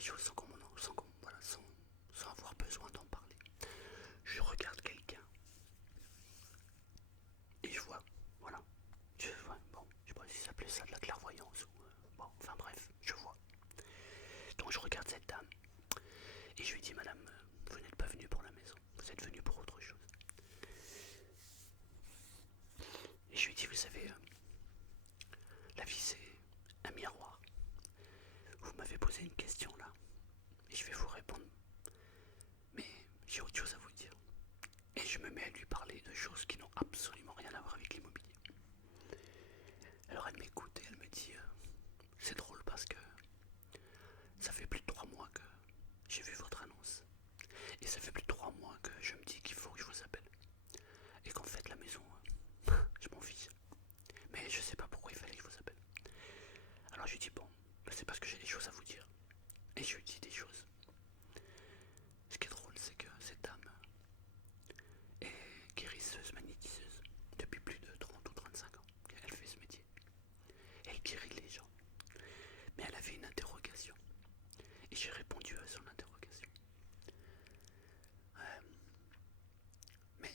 les choses sans avoir besoin d'en parler. Je regarde quelqu'un et je vois, voilà, bon, je sais pas si ça s'appelait ça de la clairvoyance ou bon, enfin bref, je vois. Donc je regarde cette dame et je lui dis, madame, vous n'êtes pas venue pour la maison, vous êtes venue pour autre chose. Et je lui dis, vous savez, la vie c'est un miroir. Vous m'avez posé une question là et je vais vous répondre, mais j'ai autre chose à vous dire. Et je me mets à lui parler de choses qui n'ont absolument rien à voir avec l'immobilier. Alors elle m'écoute et elle me dit, c'est drôle parce que ça fait plus de 3 mois que j'ai vu votre annonce. Et ça fait plus de 3 mois que je me dis qu'il faut que je vous appelle. Et qu'en fait la maison, je m'en fiche. Mais je sais pas pourquoi il fallait que je vous appelle. Alors je lui dis, bon, c'est parce que j'ai des choses à vous dire. Et je lui dis des choses. Ce qui est drôle, c'est que cette dame est guérisseuse, magnétiseuse. Depuis plus de 30 ou 35 ans qu'elle fait ce métier. Elle guérit les gens. Mais elle avait une interrogation. Et j'ai répondu à son interrogation. Mais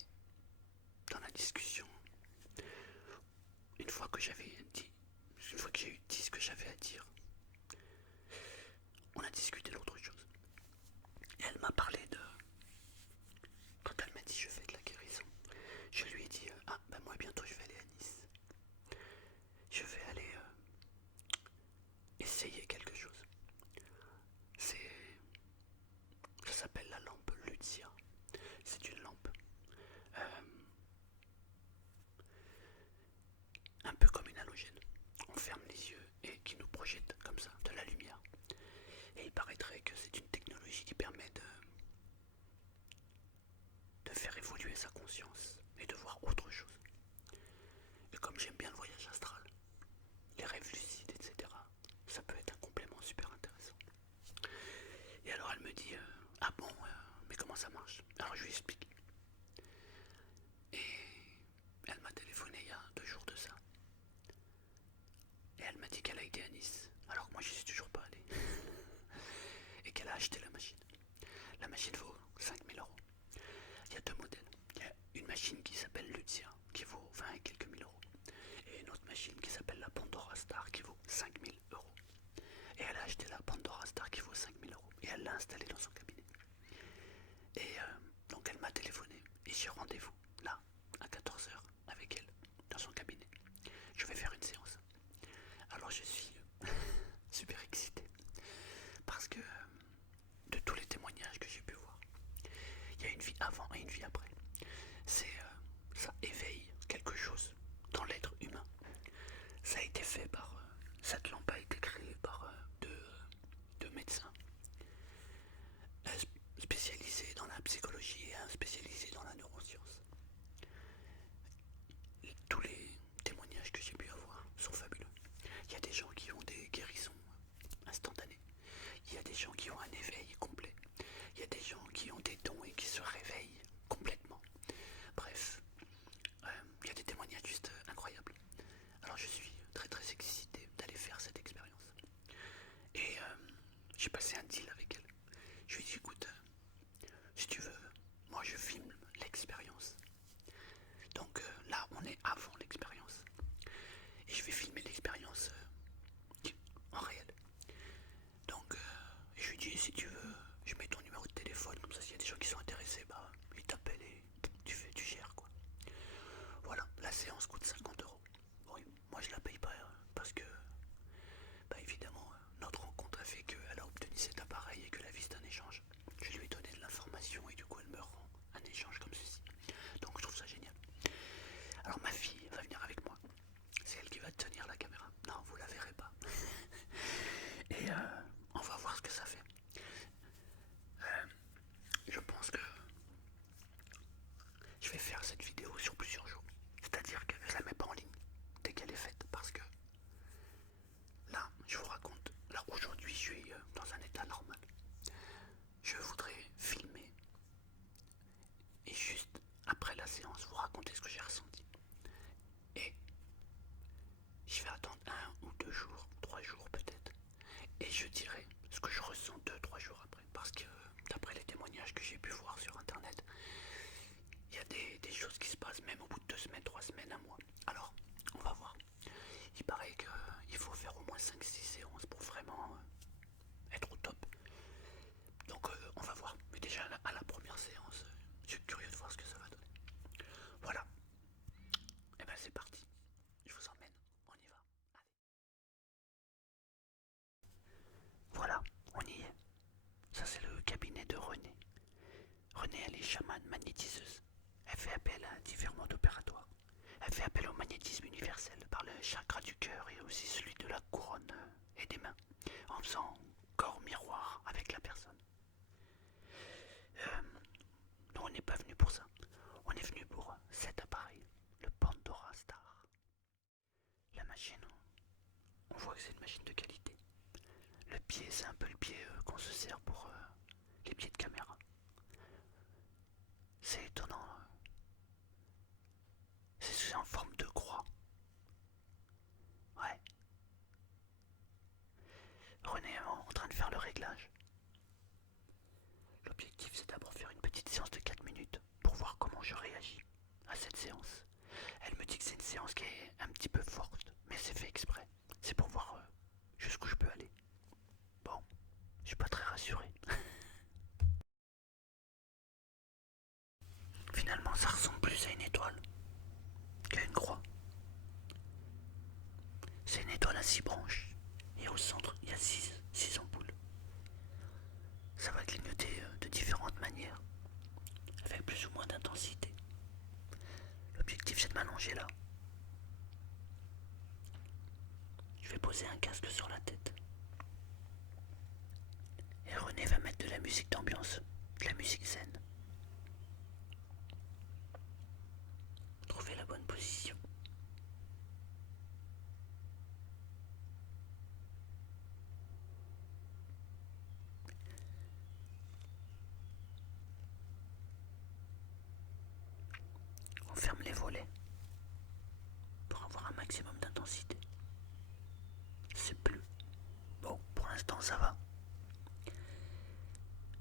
dans la discussion, une fois que j'ai dit ce que j'avais à dire, on a discuté d'autre chose. Et elle m'a parlé de... Quand elle m'a dit je fais de la guérison, je lui ai dit ah ben moi bientôt je vais aller à Nice. Je vais aller essayer quelque chose. C'est... Ça s'appelle la lampe Lucia. C'est une lampe euh, un peu comme une halogène. On ferme les yeux et qui nous projette comme ça de la lumière. Et il paraîtrait que c'est une technologie qui permet de faire évoluer sa conscience et de voir autre chose. Et comme j'aime bien le voyage astral, les rêves lucides, etc., ça peut être un complément super intéressant. Et alors elle me dit ah bon, mais comment ça marche? Alors je lui explique. Et elle m'a téléphoné il y a 2 jours de ça. Et elle m'a dit qu'elle a été à Nice, alors que moi j'y suis toujours pas allé. Et qu'elle a acheté la machine. La machine vaut 5000 euros. Il y a 2 modèles. Il y a une machine qui s'appelle Lucia, qui vaut 20 et quelques mille euros. Et une autre machine qui s'appelle la Pandora Star, qui vaut 5000 euros. Et elle a acheté la Pandora Star qui vaut 5000 euros. Et elle l'a installée dans son cabinet. Et donc elle m'a téléphoné. Et j'ai rendez-vous, là, à 14 h avec elle, dans son cabinet. Je vais faire une séance. Alors je suis super excité. Parce que de tous les témoignages que j'ai pu voir, il y a une vie avant et une vie après. Ça éveille quelque chose dans l'être humain. Ça a été fait par... cette lampe a été créée par deux médecins spécialisés dans la psychologie et un spécialisé dans la neuroscience. j'ai pu voir sur internet, il y a des choses qui se passent même au bout de 2 semaines, 3 semaines, un mois. Alors, on va voir. Il paraît qu'il faut faire au moins 5-6 séances pour vraiment être au top. Donc on va voir. Mais déjà à la première séance, je suis curieux de voir ce que ça va donner. Voilà. Et ben c'est parti. Je vous emmène. On y va. Allez. Voilà, on y est. Ça c'est le cabinet de Renée. Renée, elle est chamane magnétiseuse. Elle fait appel à différents modes opératoires. Elle fait appel au magnétisme universel par le chakra du cœur et aussi celui de la couronne et des mains, en faisant corps miroir avec la personne. Non, on n'est pas venu pour ça. On est venu pour cet appareil, le Pandora Star. La machine, on voit que c'est une machine de qualité. Le pied, c'est un peu le pied qu'on se sert pour les pieds de caméra. C'est étonnant. C'est en forme de croix. Ouais. René est en train de faire le réglage. L'objectif, c'est d'abord faire une petite séance de 4 minutes pour voir comment je réagis à cette séance. Elle me dit que c'est une séance qui est un petit peu forte, mais c'est fait exprès. C'est pour voir jusqu'où je peux aller. Bon, je suis pas très rassuré. Finalement, ça ressemble plus à une étoile qu'à une croix. C'est une étoile à 6 branches. Et au centre, il y a 6 ampoules. Ça va clignoter de différentes manières, avec plus ou moins d'intensité. L'objectif, c'est de m'allonger là. Je vais poser un casque sur la tête. Et René va mettre de la musique d'ambiance, de la musique zen. Trouver la bonne position. On ferme les volets pour avoir un maximum d'intensité. C'est plus. Bon, pour l'instant ça va.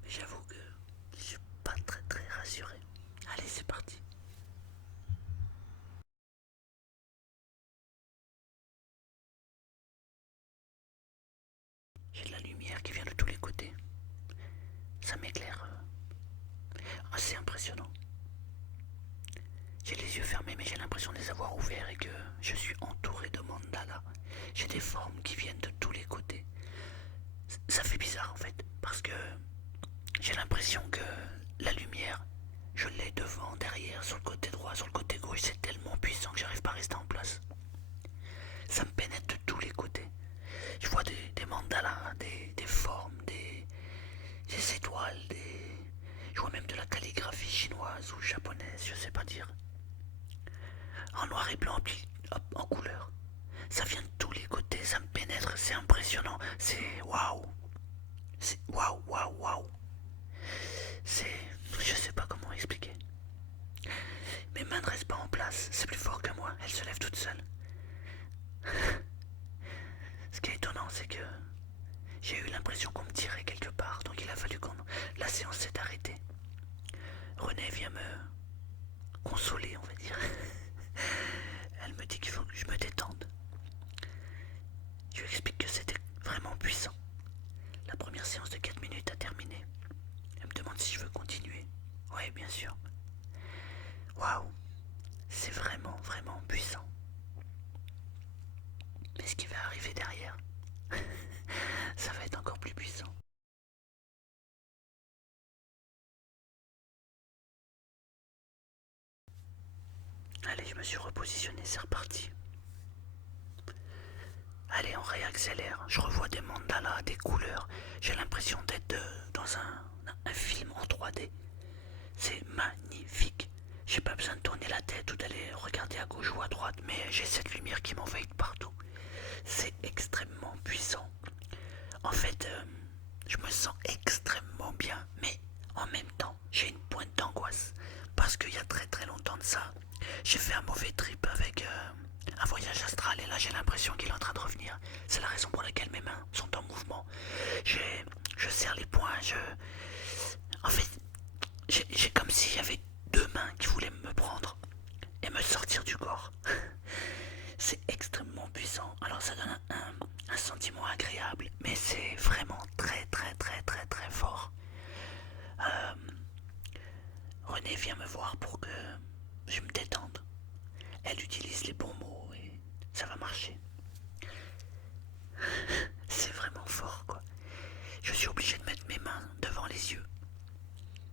Mais j'avoue que je suis pas très rassuré. Allez, c'est parti. J'ai de la lumière qui vient de tous les côtés. Ça m'éclaire assez impressionnant. J'ai les yeux fermés mais j'ai l'impression de les avoir ouverts et que je suis entouré de mandalas. J'ai des formes qui viennent de tous les côtés. Ça fait bizarre en fait parce que j'ai l'impression que la lumière, je l'ai devant, derrière, sur le côté droit, sur le côté gauche. C'est tellement puissant que j'arrive pas à rester en place. Ça me pénètre de tous les côtés. Je vois des mandalas, des formes, des étoiles, je vois même de la calligraphie chinoise ou japonaise, je sais pas dire. En noir et blanc, puis hop, en couleur. Ça vient de tous les côtés, ça me pénètre, c'est impressionnant. C'est waouh. C'est waouh, waouh, waouh. C'est. Je sais pas comment expliquer. Mes mains ne restent pas en place, c'est plus fort que moi, elles se lèvent toutes seules. Ce qui est étonnant, c'est que j'ai eu l'impression qu'on me tirait quelque part, donc il a fallu qu'on. La séance s'est arrêtée. René vient me consoler, on va dire. Elle me dit qu'il faut que je me détende. Je lui explique que c'était vraiment puissant. La première séance de 4 minutes a terminé. Elle me demande si je veux continuer. Oui, bien sûr. Waouh, c'est vraiment puissant. Mais ce qui va arriver derrière, ça va être encore plus puissant. Allez, je me suis repositionné, c'est reparti. Allez, on réaccélère. Je revois des mandalas, des couleurs. J'ai l'impression d'être dans un film en 3D. C'est magnifique. J'ai pas besoin de tourner la tête ou d'aller regarder à gauche ou à droite, mais j'ai cette lumière qui m'envahit de partout. C'est extrêmement puissant. En fait, je me sens extrêmement bien, mais en même temps, j'ai une pointe d'angoisse. Parce qu'il y a très longtemps de ça, j'ai fait un mauvais trip avec un voyage astral et là j'ai l'impression qu'il est en train de revenir. C'est la raison pour laquelle mes mains sont en mouvement. Je serre les poings, En fait, J'ai comme s'il y avait deux mains qui voulaient me prendre et me sortir du corps. C'est extrêmement puissant. Alors ça donne un sentiment agréable, mais c'est vraiment très très très très très fort. Euh, Renée vient me voir pour que je me détende. Elle utilise les bons mots et ça va marcher. C'est vraiment fort quoi. Je suis obligé de mettre mes mains devant les yeux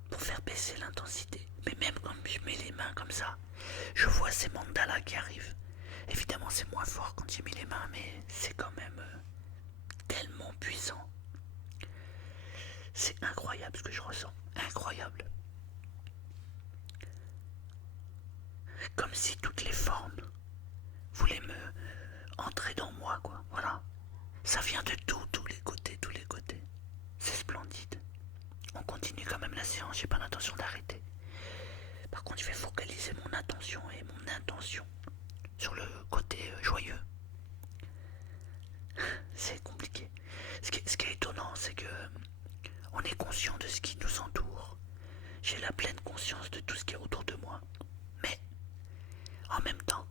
pour faire baisser l'intensité. Mais même quand je mets les mains comme ça, je vois ces mandalas qui arrivent. Évidemment c'est moins fort quand j'ai mis les mains, mais c'est quand même tellement puissant. C'est incroyable ce que je ressens. Incroyable. Comme si toutes les formes voulaient me entrer dans moi, quoi. Voilà. Ça vient de tous les côtés, tous les côtés. C'est splendide. On continue quand même la séance, j'ai pas l'intention d'arrêter. Par contre, je vais focaliser mon attention et mon intention sur le côté joyeux. C'est compliqué. Ce qui est étonnant, c'est que on est conscient de ce qui nous entoure. J'ai la pleine conscience de tout ce qui est autour de moi. Mais, en même temps,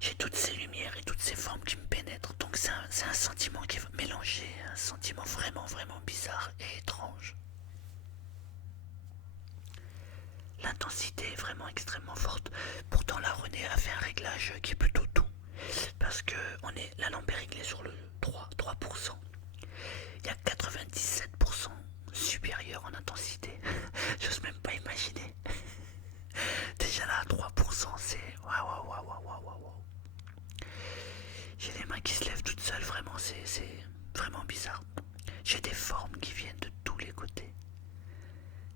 j'ai toutes ces lumières et toutes ces formes qui me pénètrent. Donc c'est un sentiment qui est mélangé, un sentiment vraiment, vraiment bizarre et étrange. L'intensité est vraiment extrêmement forte. Pourtant, la Renée a fait un réglage qui est plutôt doux. Parce que la lampe est réglée sur le 3%. Il y a 97% supérieur en intensité. J'ose même pas imaginer. Déjà là, 3%, c'est waouh, waouh, waouh, waouh, waouh. J'ai les mains qui se lèvent toutes seules, vraiment, c'est vraiment bizarre. J'ai des formes qui viennent de tous les côtés.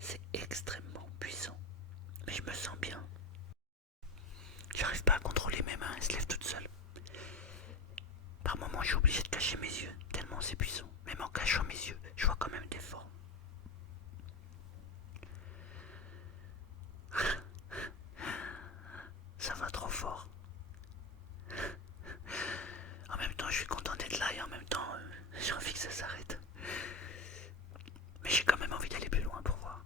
C'est extrêmement puissant. Mais je me sens bien. J'arrive pas à contrôler mes mains, elles se lèvent toutes seules. Par moments, je suis obligé de cacher mes yeux, tellement c'est puissant. Même en cachant mes yeux, je vois quand même des formes. Ça va trop fort. En même temps, je suis content d'être là et en même temps, j'ai envie que ça s'arrête. Mais j'ai quand même envie d'aller plus loin pour voir.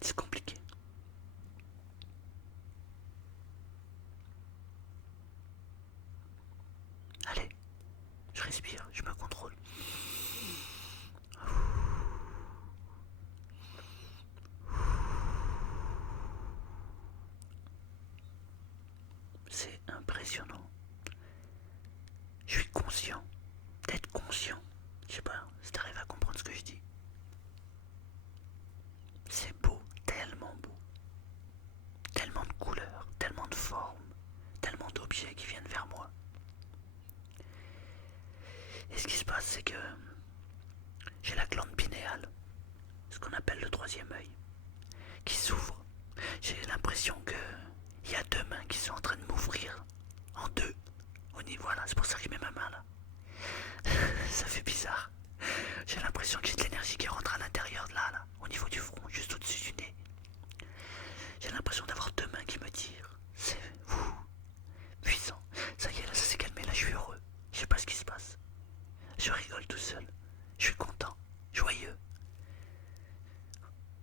C'est compliqué. Allez, je respire, je me contrôle. C'est impressionnant. Je suis conscient d'être conscient. Je sais pas si t'arrives à comprendre ce que je dis. C'est beau, tellement beau. Tellement de couleurs, tellement de formes, tellement d'objets qui viennent vers moi. Et ce qui se passe, c'est que j'ai la glande pinéale, ce qu'on appelle le troisième œil, qui s'ouvre. J'ai l'impression qu'il y a deux mains qui sont en train de m'ouvrir en deux. Au niveau, voilà, c'est pour ça que je mets ma main là. Ça fait bizarre. J'ai l'impression que j'ai de l'énergie qui rentre à l'intérieur de là, au niveau du front, juste au-dessus du nez. J'ai l'impression d'avoir deux mains qui me tirent. C'est puissant. Ça y est, là, ça s'est calmé, là, je suis heureux. Je sais pas ce qui se passe. Je rigole tout seul. Je suis content, joyeux.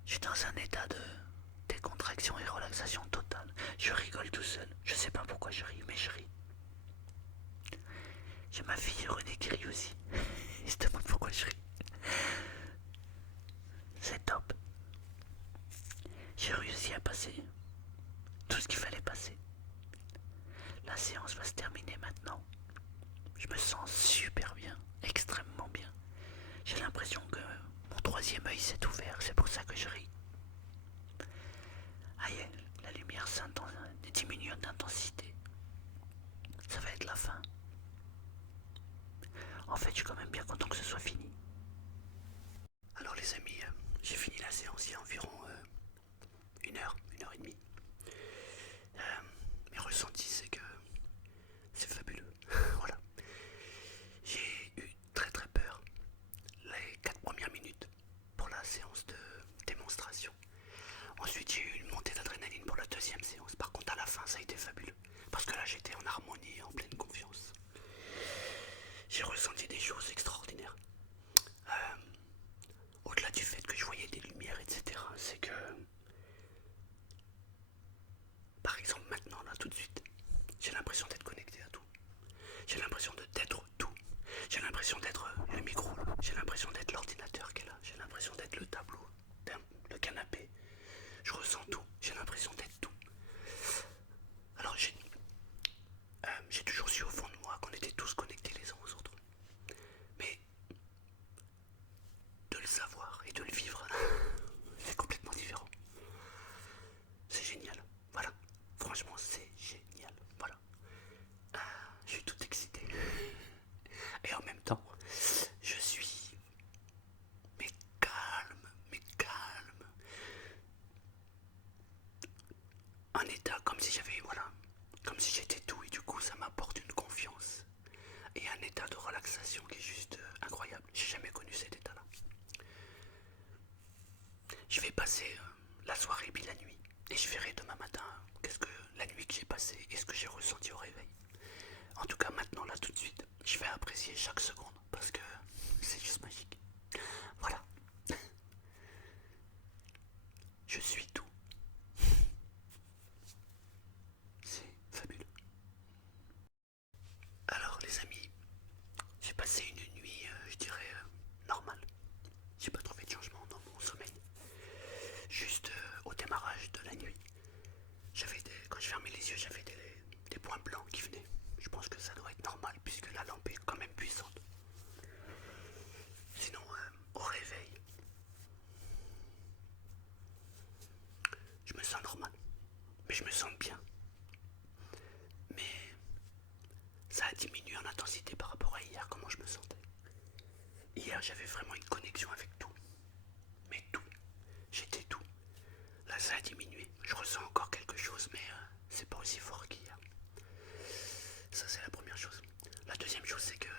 Je suis dans un état de décontraction et relaxation totale. Je rigole tout seul. Je sais pas pourquoi je ris, mais je ris. J'ai ma fille Renée qui rit aussi. Il se demande pourquoi je ris. C'est top. J'ai réussi à passer tout ce qu'il fallait passer. La séance va se terminer maintenant. Je me sens super bien, extrêmement bien. J'ai l'impression que mon troisième œil s'est ouvert, c'est pour ça que je ris. Aïe, la lumière diminue d'intensité. Ça va être la fin. En fait, je suis quand même bien content que ce soit fini. Alors les amis, j'ai fini la séance il y a environ une heure et demie. Mes ressentis, c'est que c'est fabuleux. Voilà. J'ai eu très très peur les 4 premières minutes pour la séance de démonstration. Ensuite, j'ai eu une montée d'adrénaline pour la deuxième séance. Par contre, à la fin, ça a été fabuleux. Parce que là, j'étais en harmonie, en pleine confiance. J'ai ressenti des choses extraordinaires. Au-delà du fait que je voyais des lumières, etc., c'est sensation qui est juste incroyable. J'ai jamais connu cet état-là. Je vais passer la soirée puis la nuit. Et je verrai demain matin qu'est-ce que la nuit que j'ai passée et ce que j'ai ressenti au réveil. En tout cas maintenant, là tout de suite, je vais apprécier chaque seconde parce que c'est juste magique. Voilà. Je suis tout. C'est fabuleux. Alors les amis, j'ai passé une nuit, je dirais, normale. J'ai pas trouvé de changement dans mon sommeil. Juste au démarrage de la nuit, quand je fermais les yeux, j'avais des points blancs qui venaient. Je pense que ça doit être normal puisque la lampe est quand même puissante. Sinon, au réveil, je me sens normal. Mais je me sens bien. Mais ça a diminué en intensité par rapport à hier, comment je me sentais. Hier, j'avais vraiment une connexion avec tout. Mais tout. J'étais tout. Là, ça a diminué. Je ressens encore quelque chose, mais c'est pas aussi fort qu'hier. Ça, c'est la première chose. La deuxième chose, c'est que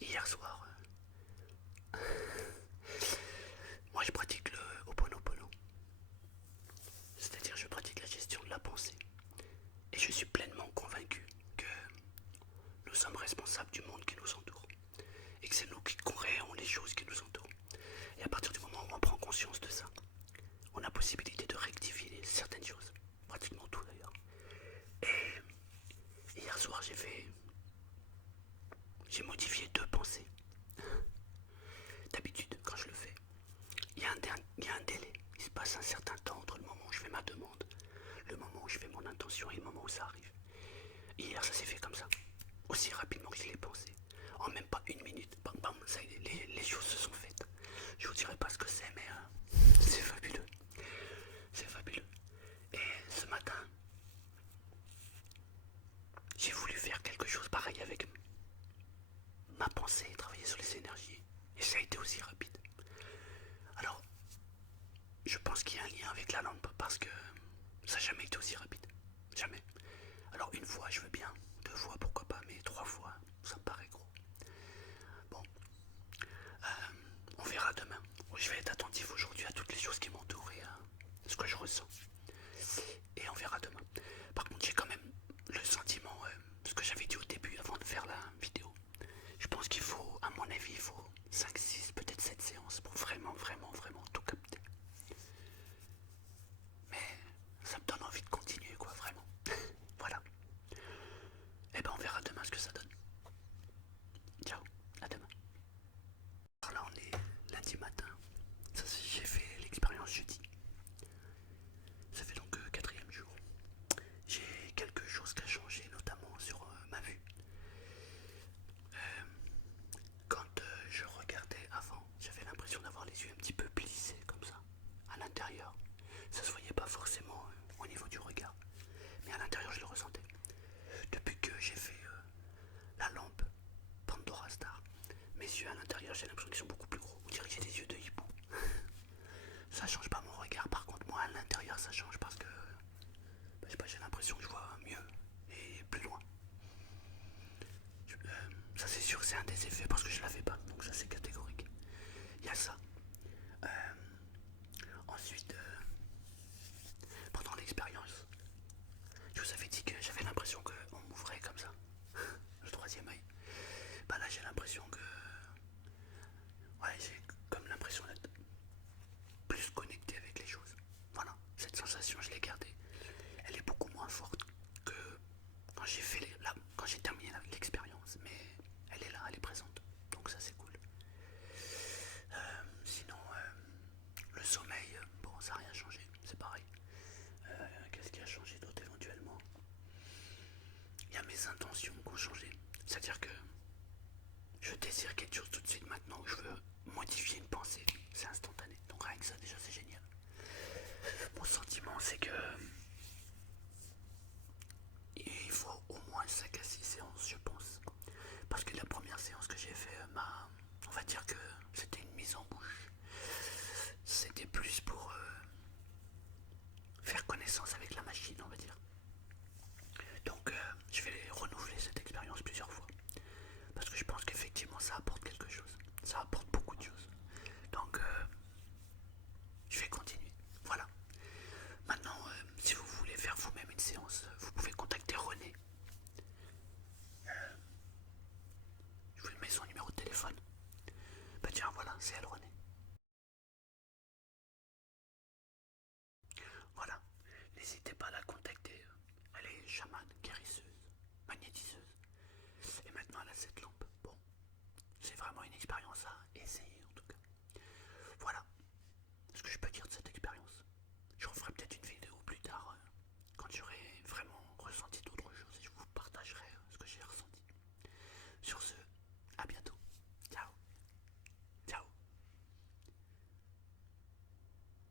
hier soir, moi, je pratique le Ho'oponopono. C'est-à-dire, je pratique la gestion de la pensée. Et je suis pleinement convaincu que nous sommes responsables du monde qui nous entoure. Et que c'est nous qui créons les choses qui nous entourent. Et à partir du moment où on prend conscience de ça, on a possibilité de rectifier certaines choses. Pratiquement tout d'ailleurs. Et hier soir, j'ai modifié 2 pensées. D'habitude, quand je le fais, il y a un délai. Il se passe un certain temps entre le moment où je fais ma demande, le moment où je fais mon intention et le moment où ça arrive. Hier, ça s'est fait comme ça. Aussi rapidement que je l'ai pensé. En même pas une minute. Bam, bam, ça y est, les choses se sont faites. Je vous dirai pas ce que c'est, mais c'est fabuleux. C'est fabuleux. Et ce matin, j'ai voulu faire quelque chose pareil avec ma pensée, travailler sur les énergies. Et ça a été aussi rapide. Alors, je pense qu'il y a un lien avec la lampe parce que ça n'a jamais été aussi rapide. Jamais. Alors, une fois, je veux bien. 2 fois, pourquoi pas. Mais 3 fois, ça me paraît gros. Bon. On verra demain. Je vais être attentif aujourd'hui à toutes les choses qui m'entourent et à ce que je ressens. Et on verra demain. Par contre, j'ai quand même le sentiment, ce que j'avais dit au début avant de faire la vidéo. Je pense qu'il faut, à mon avis, il faut 5, 6, peut-être 7 séances pour vraiment, vraiment, vraiment tout capter. Mais ça me donne envie de continuer, quoi, vraiment. Voilà. Et ben on verra demain ce que ça donne. Ciao, à demain. Alors là, on est lundi matin. Ça, j'ai fait l'expérience jeudi. Ça fait donc 4e jour. J'ai quelque chose qui a changé, notamment sur ma vue. Quand je regardais avant, j'avais l'impression d'avoir les yeux un petit peu plissés comme ça, à l'intérieur. Ça se voyait pas forcément au niveau du regard, mais à l'intérieur je le ressentais. Depuis que j'ai fait la lampe Pandora Star, mes yeux à l'intérieur j'ai l'impression qu'ils sont beaucoup plus gros. On dirait que j'ai des yeux de hibou. Ça change pas mon regard, par contre moi à l'intérieur ça change parce que je sais pas, j'ai l'impression que je vois mieux et plus loin. Ça c'est sûr, c'est un des effets parce que je l'avais pas, donc ça c'est catégorique. Il y a ça. Euh, Ensuite, pendant l'expérience, je vous avais dit que j'avais l'impression qu'on m'ouvrait comme ça, le 3e œil. Bah là j'ai l'impression que... Ouais, j'ai comme l'impression d'être plus connecté avec les choses. Voilà, cette sensation je l'ai gardée. Elle est beaucoup moins forte que quand quand j'ai terminé l'expérience, mais elle est là, elle est présente. Donc ça c'est cool. Sinon, le sommeil, bon ça n'a rien changé, c'est pareil. Qu'est-ce qui a changé d'autre éventuellement? Il y a mes intentions qui ont changé. C'est-à-dire que je désire quelque chose tout de suite maintenant, je veux modifier une pensée, c'est instantané. Donc rien que ça déjà c'est génial. Mon sentiment c'est que il faut au moins 5 à 6 séances je pense. Parce que la première séance que j'ai fait on va dire que c'était une mise en bouche. C'était plus pour faire connaissance avec la machine on va dire. Donc je vais renouveler cette expérience plusieurs fois. Parce que je pense qu'effectivement ça vraiment une expérience à essayer.